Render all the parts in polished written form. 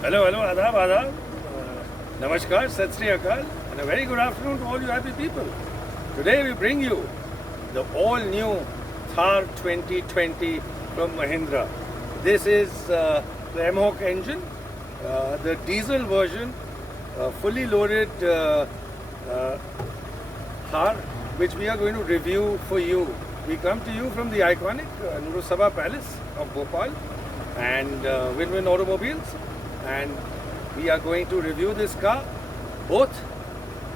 Hello, adab, namaskar, sat sri akal, and a very good afternoon to all you happy people. Today we bring you the all-new Thar 2020 from Mahindra. This is the MHawk engine, the diesel version, fully loaded Thar, which we are going to review for you. We come to you from the iconic Nuru Sabha Palace of Bhopal and Win-Win Automobiles. And we are going to review this car both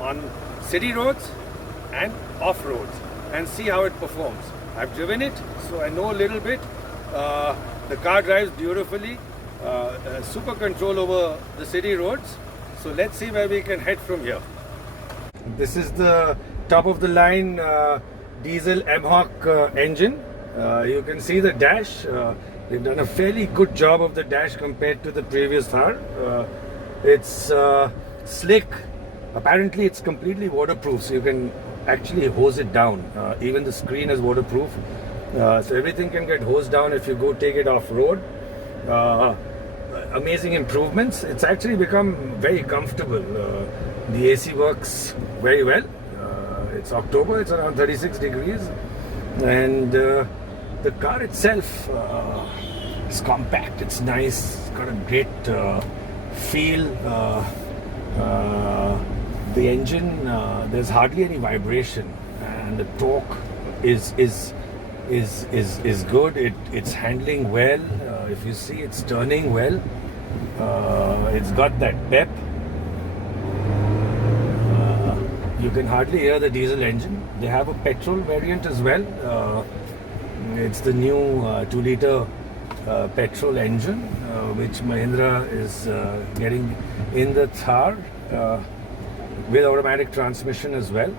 on city roads and off roads and see how it performs. I've driven it, so I know a little bit. The car drives beautifully, super control over the city roads. So let's see where we can head from here. This is the top of the line diesel MHawk engine. You can see the dash. They've done a fairly good job of the dash compared to the previous Thar. It's slick. Apparently it's completely waterproof, so you can actually hose it down. Even the screen is waterproof. So everything can get hosed down if you go take it off-road. Amazing improvements. It's actually become very comfortable. The AC works very well. It's October, it's around 36 degrees. And the car itself is compact, it's nice, it's got a great feel. The engine, there's hardly any vibration, and the torque is good. It's handling well. If you see, it's turning well. It's got that pep. You can hardly hear the diesel engine. They have a petrol variant as well. It's the new 2-liter petrol engine, which Mahindra is getting in the Thar with automatic transmission as well.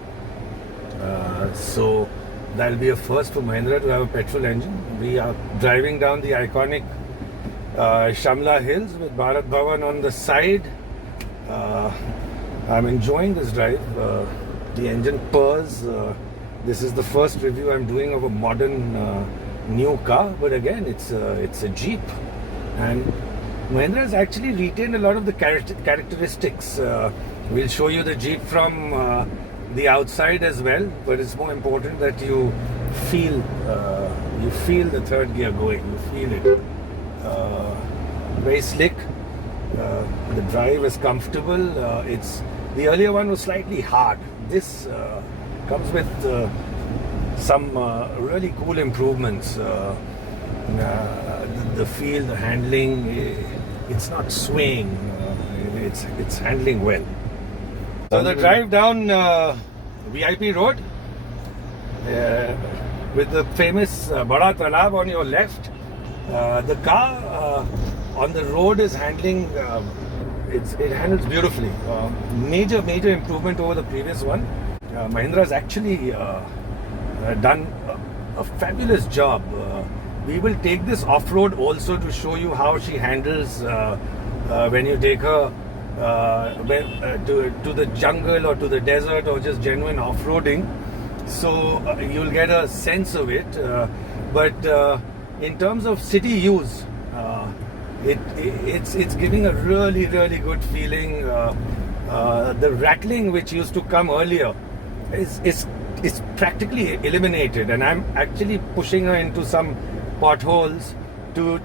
So that'll be a first for Mahindra to have a petrol engine. We are driving down the iconic Shamla Hills with Bharat Bhavan on the side. I'm enjoying this drive. The engine purrs. This is the first review I'm doing of a modern new car, but again, it's a Jeep, and Mahindra has actually retained a lot of the characteristics. We'll show you the Jeep from the outside as well, but it's more important that you feel the third gear going. You feel it. Very slick. The drive is comfortable. The earlier one was slightly hard. This comes with some really cool improvements. The feel, the handling, it's not swaying. It's handling well. So the drive down VIP Road with the famous Bada Talab on your left. The car on the road is handling. It handles beautifully. Major improvement over the previous one. Mahindra has actually done a fabulous job. We will take this off-road also to show you how she handles when you take her to the jungle or to the desert or just genuine off-roading. So you'll get a sense of it. But in terms of city use, it's giving a really good feeling. The rattling which used to come earlier is practically eliminated, and I'm actually pushing her into some potholes to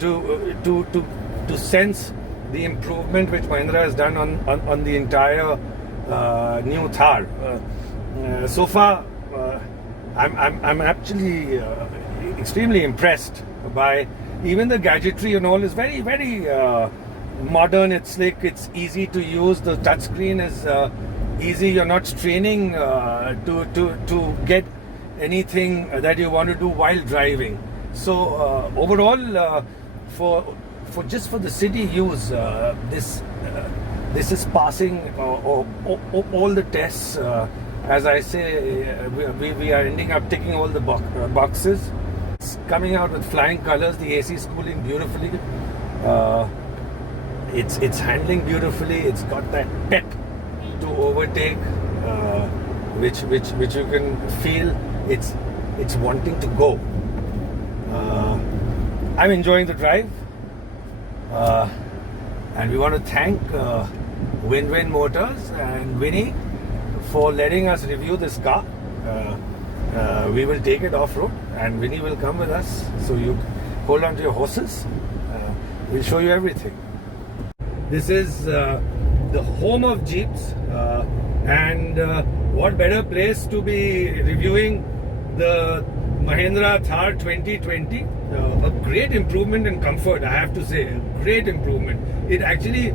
sense the improvement which Mahindra has done on the entire new Thar. So far, I'm actually extremely impressed by even the gadgetry and all is very modern. It's slick. It's easy to use. The touchscreen is easy. You're not straining to get anything that you want to do while driving. So overall, for the city use, this is passing all the tests. As I say, we are ending up ticking all the boxes. It's coming out with flying colors. The AC is cooling beautifully. It's handling beautifully. It's got that pep to overtake, which you can feel. It's wanting to go. I'm enjoying the drive. And we want to thank Win-Win Motors and Winnie for letting us review this car. We will take it off-road and Winnie will come with us. So you hold on to your horses. We'll show you everything. This is the home of Jeeps, and what better place to be reviewing the Mahindra Thar 2020. A great improvement in comfort, I have to say. A great improvement. It actually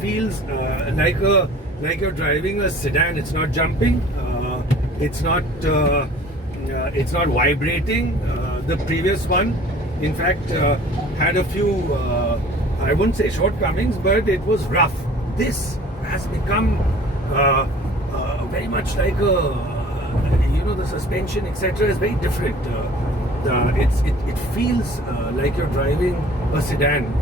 feels like you're driving a sedan. It's not jumping. It's not vibrating. The previous one, in fact, had a few, I wouldn't say shortcomings, but it was rough. This has become very much like the suspension, etc. is very different. It feels like you're driving a sedan.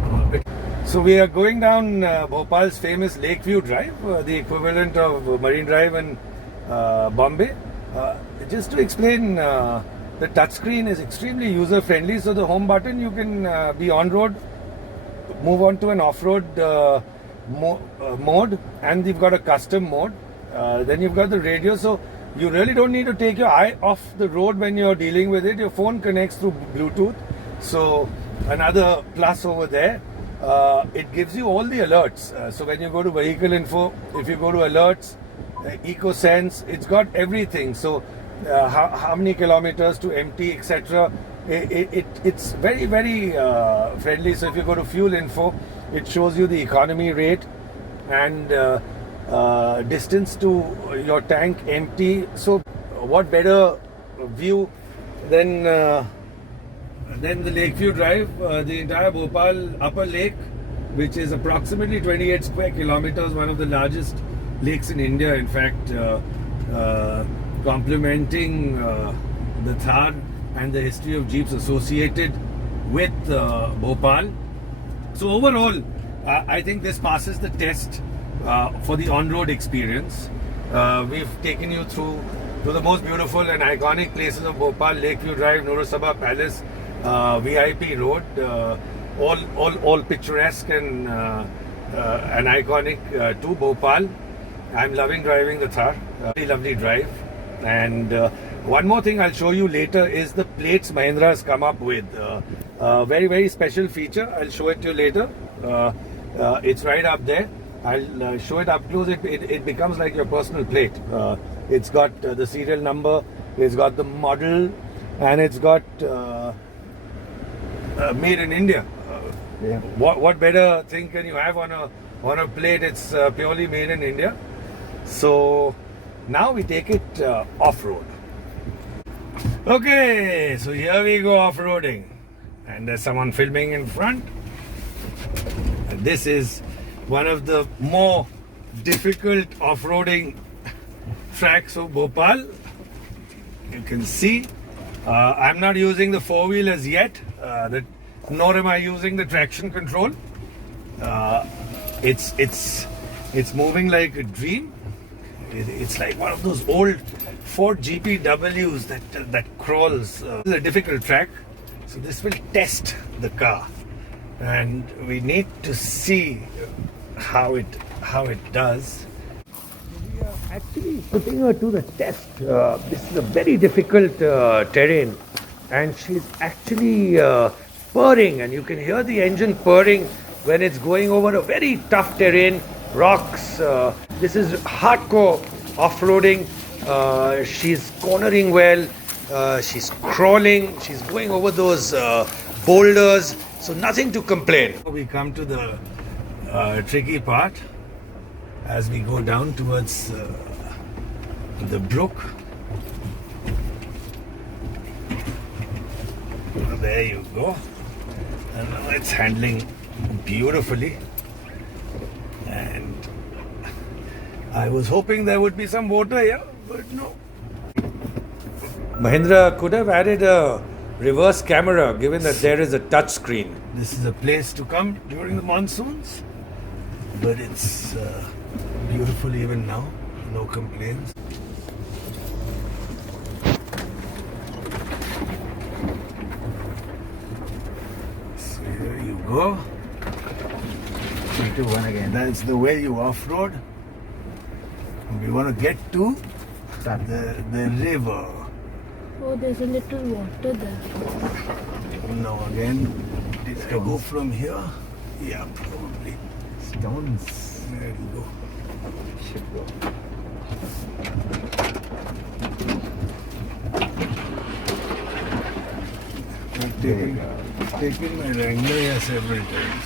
So we are going down Bhopal's famous Lakeview Drive, the equivalent of Marine Drive in Bombay. Just to explain, the touchscreen is extremely user-friendly. So the home button, you can be on-road, move on to an off-road mode, and you've got a custom mode. Then you've got the radio, so you really don't need to take your eye off the road when you're dealing with it. Your phone connects through Bluetooth. So another plus over there. It gives you all the alerts. So when you go to vehicle info, if you go to alerts, EcoSense, it's got everything. So how many kilometers to empty, etc. It's very, very friendly. So if you go to fuel info, it shows you the economy rate and distance to your tank empty. So what better view than the Lakeview Drive, the entire Bhopal Upper Lake, which is approximately 28 square kilometers, one of the largest lakes in India, in fact, complementing the Thar and the history of Jeeps associated with Bhopal. So overall, I think this passes the test for the on-road experience. We've taken you through to the most beautiful and iconic places of Bhopal: Lakeview Drive, Nuru Sabha Palace, VIP Road, all picturesque and iconic to Bhopal. I'm loving driving the Thar. Very lovely drive. And one more thing I'll show you later is the plates Mahindra has come up with. Very, very special feature. I'll show it to you later. It's right up there. I'll show it up close. It becomes like your personal plate. It's got the serial number, it's got the model, and it's got made in India. Yeah. What better thing can you have on a plate? It's purely made in India. So now we take it off-road. Okay, so here we go off-roading, and there's someone filming in front. And this is one of the more difficult off-roading tracks of Bhopal. You can see I'm not using the four-wheelers yet, nor am I using the traction control. It's moving like a dream. It's like one of those old Ford GPWs that crawls. It's a difficult track, so this will test the car, and we need to see how it does. We are actually putting her to the test. This is a very difficult terrain, and she's actually purring, and you can hear the engine purring when it's going over a very tough terrain, rocks. This is hardcore off-roading. She's cornering well, she's crawling, she's going over those boulders, so nothing to complain. We come to the tricky part as we go down towards the brook. There you go. And now it's handling beautifully. And I was hoping there would be some water here, but no. Mahindra could have added a reverse camera, given that there is a touch screen. This is a place to come during the monsoons, but it's beautiful even now. No complaints. So here you go. We to one again. That's the way you off-road. We want to get to the river. Oh, there's a little water there. Now again, did I go from here? Yeah, probably. Stones There you go. should go. I've There you go. taken my Wrangler here several times.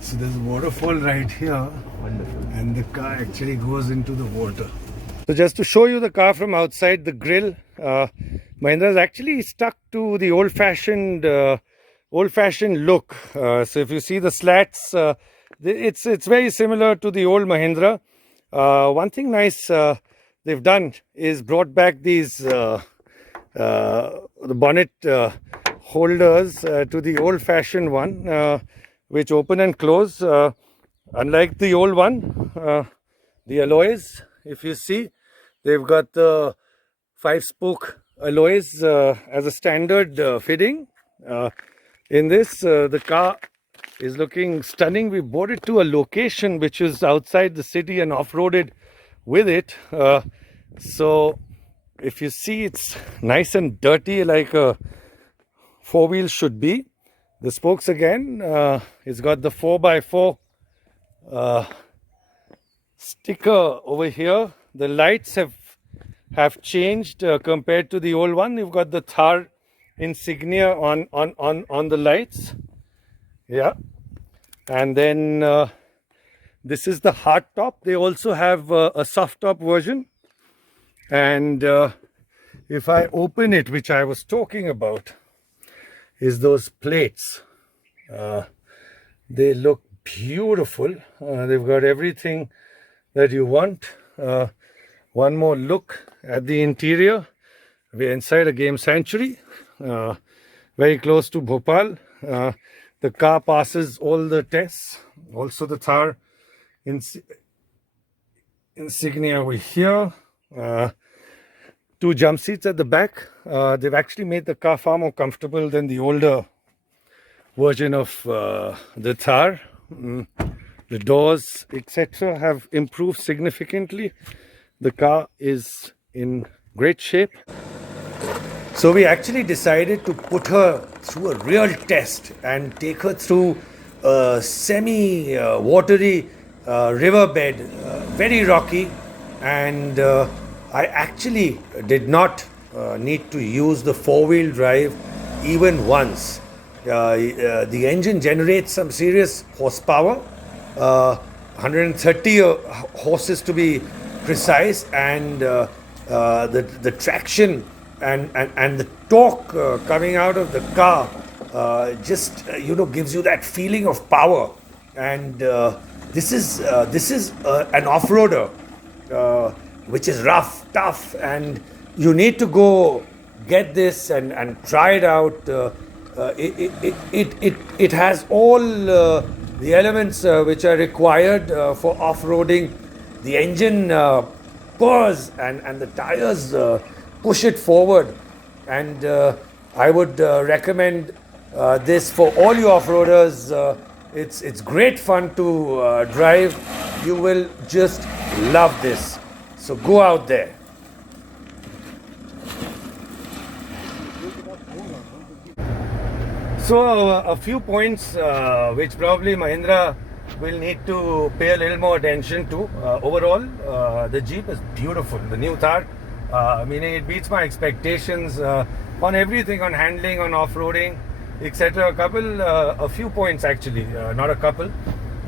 So there's a waterfall right here, Wonderful. and the car actually goes into the water. So just to show you the car from outside, the grille, Mahindra is actually stuck to the old-fashioned look. So if you see the slats, it's very similar to the old Mahindra. One thing nice they've done is brought back these the bonnet holders to the old-fashioned one, which open and close. Unlike the old one, the alloys, if you see, they've got the 5-spoke alloys as a standard fitting. In this, the car is looking stunning. We brought it to a location which is outside the city and off-roaded with it. So if you see, it's nice and dirty like a 4-wheel should be. The spokes again, it's got the 4x4 sticker over here. The lights have changed compared to the old one. You've got the Thar insignia on the lights. Yeah. And then this is the hard top. They also have a soft top version. And if I open it, which I was talking about, is those plates. They look beautiful. They've got everything that you want. One more look at the interior. We're inside a game sanctuary, very close to Bhopal. The car passes all the tests. Also the Thar insignia over here. 2 jump seats at the back. They've actually made the car far more comfortable than the older version of the Thar. The doors, etc., have improved significantly. The car is in great shape. So we actually decided to put her through a real test and take her through a semi-watery riverbed, very rocky, and I actually did not need to use the 4-wheel drive even once. The engine generates some serious horsepower, 130 horses to be precise, and the traction and the torque coming out of the car just gives you that feeling of power. And this is an off-roader which is rough, tough, and you need to go get this and try it out. It has all the elements which are required for off-roading. The engine purrs and the tires push it forward, and I would recommend this for all you off-roaders. It's great fun to drive. You will just love this. So go out there. So a few points which probably Mahindra will need to pay a little more attention to. Overall, the Jeep is beautiful. The new Thar, meaning it beats my expectations on everything, on handling, on off-roading, etc. A few points actually, not a couple.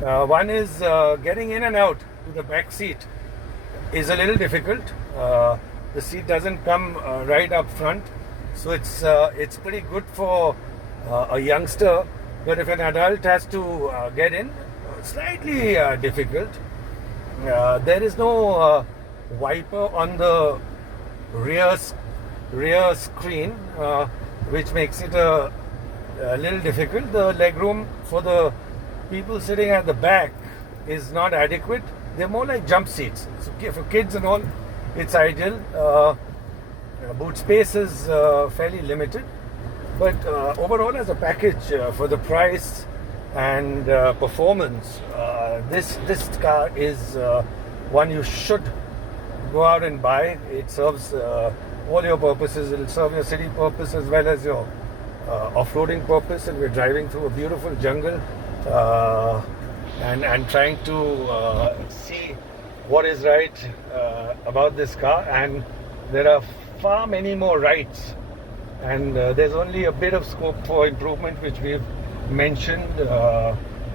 One is getting in and out to the back seat is a little difficult. The seat doesn't come right up front, so it's pretty good for a youngster, but if an adult has to get in, slightly difficult. There is no wiper on the rear screen, which makes it a little difficult. The legroom for the people sitting at the back is not adequate. They're more like jump seats. So for kids and all, it's ideal. Boot space is fairly limited. But overall, as a package, for the price, and performance. This car is one you should go out and buy. It serves all your purposes. It will serve your city purpose as well as your off-roading purpose. And we're driving through a beautiful jungle and trying to see what is right about this car. And there are far many more rights, and there's only a bit of scope for improvement, which we've mentioned.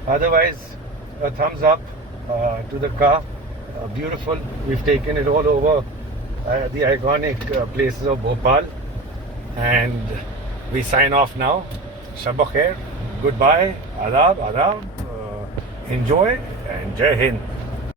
Otherwise, a thumbs up to the car. Beautiful. We've taken it all over the iconic places of Bhopal, and we sign off now. Shabba khair, goodbye, adab, enjoy, and Jai Hind.